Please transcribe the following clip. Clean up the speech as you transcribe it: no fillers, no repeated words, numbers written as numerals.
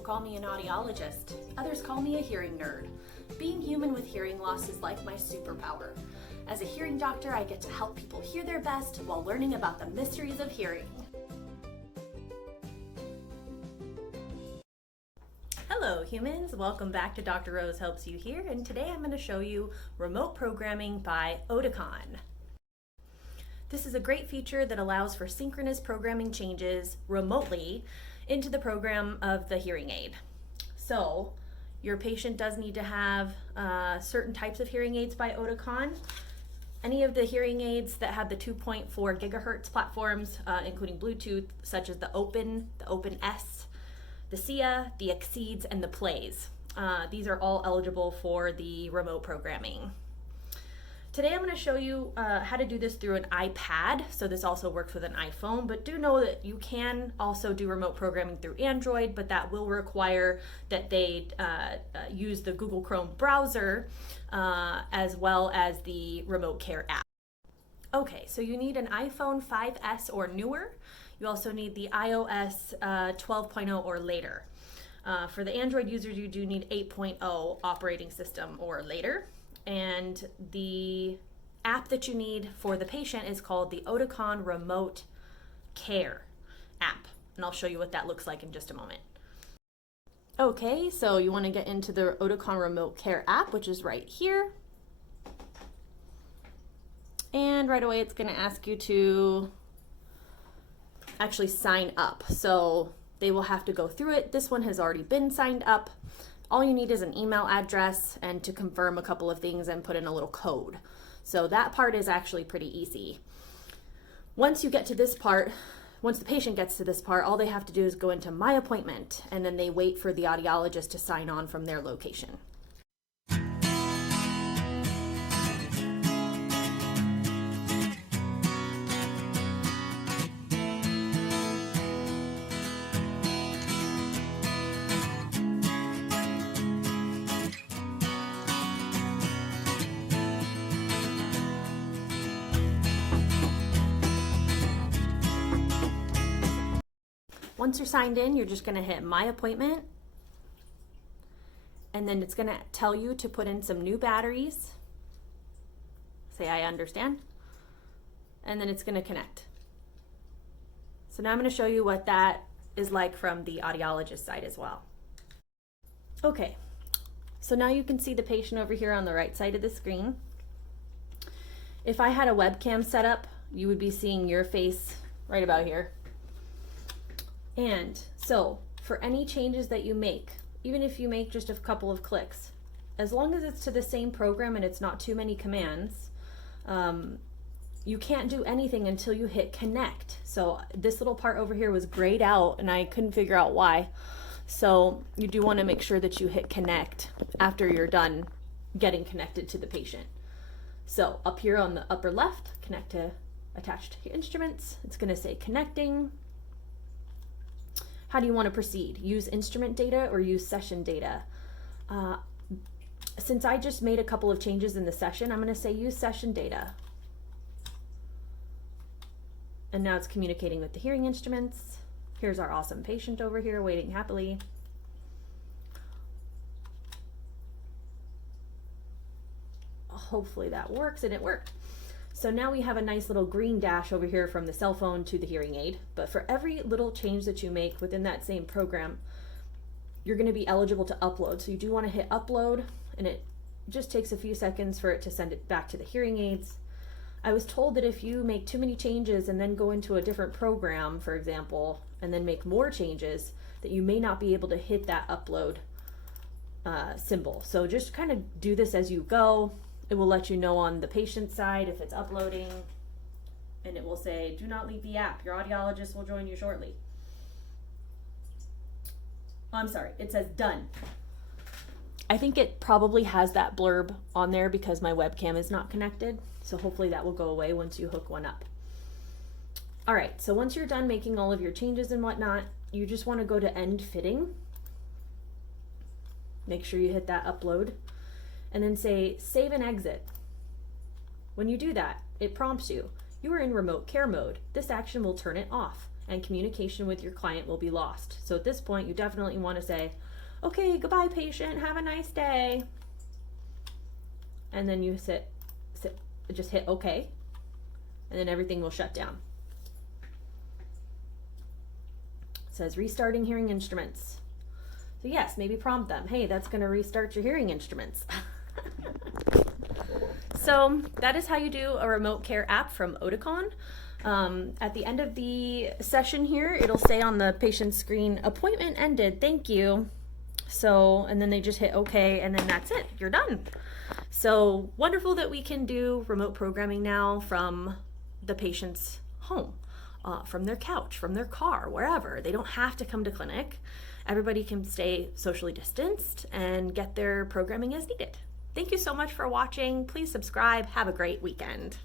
people call me an audiologist. Others call me a hearing nerd. Being human with hearing loss is like my superpower. As a hearing doctor, I get to help people hear their best while learning about the mysteries of hearing. Hello humans, welcome back to Dr. Rose Helps You Hear, and today I'm going to show you remote programming by Oticon. This is a great feature that allows for synchronous programming changes remotely into the program of the hearing aid. So your patient does need to have certain types of hearing aids by Oticon. Any of the hearing aids that have the 2.4 gigahertz platforms, including Bluetooth, such as the Open S, the SIA, the Exceeds, and the Plays. These are all eligible for the remote programming. Today I'm going to show you how to do this through an iPad, so this also works with an iPhone, but do know that you can also do remote programming through Android, but that will require that they use the Google Chrome browser as well as the RemoteCare app. Okay, so you need an iPhone 5S or newer. You also need the iOS 12.0 or later. For the Android users, you do need 8.0 operating system or later. And the app that you need for the patient is called the Oticon RemoteCare app. And I'll show you what that looks like in just a moment. Okay, so you want to get into the Oticon RemoteCare app, which is right here. And right away it's going to ask you to actually sign up. So they will have to go through it. This one has already been signed up. All you need is an email address and to confirm a couple of things and put in a little code. So that part is actually pretty easy. Once you get to this part, once the patient gets to this part, all they have to do is go into My Appointment, and then they wait for the audiologist to sign on from their location. Once you're signed in, you're just going to hit My Appointment, and then it's going to tell you to put in some new batteries. Say I understand, and then it's going to connect. So now I'm going to show you what that is like from the audiologist side as well. Okay, so now you can see the patient over here on the right side of the screen. If I had a webcam set up, you would be seeing your face right about here. And so for any changes that you make, even if you make just a couple of clicks, as long as it's to the same program and it's not too many commands, you can't do anything until you hit connect. So this little part over here was grayed out and I couldn't figure out why. So you do want to make sure that you hit connect after you're done getting connected to the patient. So up here on the upper left, connect to attached instruments. It's going to say connecting. How do you want to proceed? Use instrument data or use session data? Since I just made a couple of changes in the session, I'm going to say use session data. And now it's communicating with the hearing instruments. Here's our awesome patient over here waiting happily. Hopefully that works, and it worked. So now we have a nice little green dash over here from the cell phone to the hearing aid. But for every little change that you make within that same program, you're going to be eligible to upload. So you do want to hit upload, and it just takes a few seconds for it to send it back to the hearing aids. I was told that if you make too many changes and then go into a different program, for example, and then make more changes, that you may not be able to hit that upload symbol. So just kind of do this as you go. It will let you know on the patient side if it's uploading, and it will say, do not leave the app. Your audiologist will join you shortly. Oh, I'm sorry, it says done. I think it probably has that blurb on there because my webcam is not connected. So hopefully that will go away once you hook one up. All right, so once you're done making all of your changes and whatnot, you just want to go to end fitting. Make sure you hit that upload. And then say save and exit. When you do that, it prompts you. You are in remote care mode. This action will turn it off. and communication with your client will be lost. So at this point, you definitely want to say, okay, goodbye patient, have a nice day. And then you just hit okay, and then everything will shut down. It says restarting hearing instruments. So yes, maybe prompt them, hey, that's going to restart your hearing instruments. So that is how you do a remote care app from Oticon. At the end of the session here, it'll say on the patient's screen, appointment ended, thank you. So, and then they just hit okay, and then that's it, you're done. So wonderful that we can do remote programming now from the patient's home, from their couch, from their car, wherever. They don't have to come to clinic. Everybody can stay socially distanced and get their programming as needed. Thank you so much for watching. Please subscribe. Have a great weekend.